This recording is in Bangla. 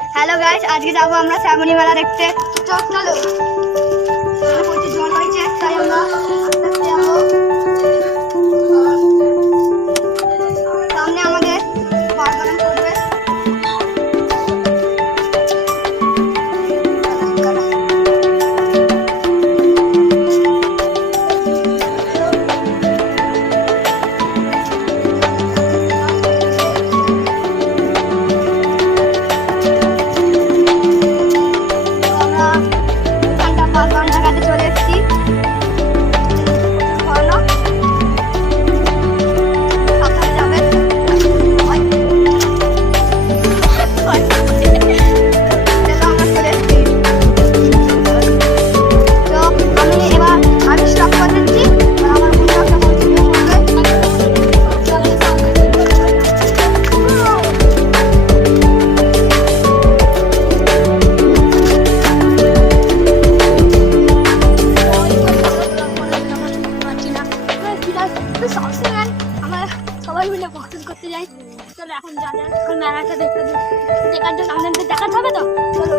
হ্যালো গাইস, আজকে যাবো আমরা শ্যামলী মেলা দেখতে। চলো প্রচুর জল হয়েছে, তাই আমরা আস্তে আস্তে যাবো। সামনে আমাদের বারবাগান করবে। সবাই মিলে বক্তব্য করতে যাই। চলো এখন যা এখন মেলাটা দেখার জন্য আমাদের দেখাতে হবে তো। চলো।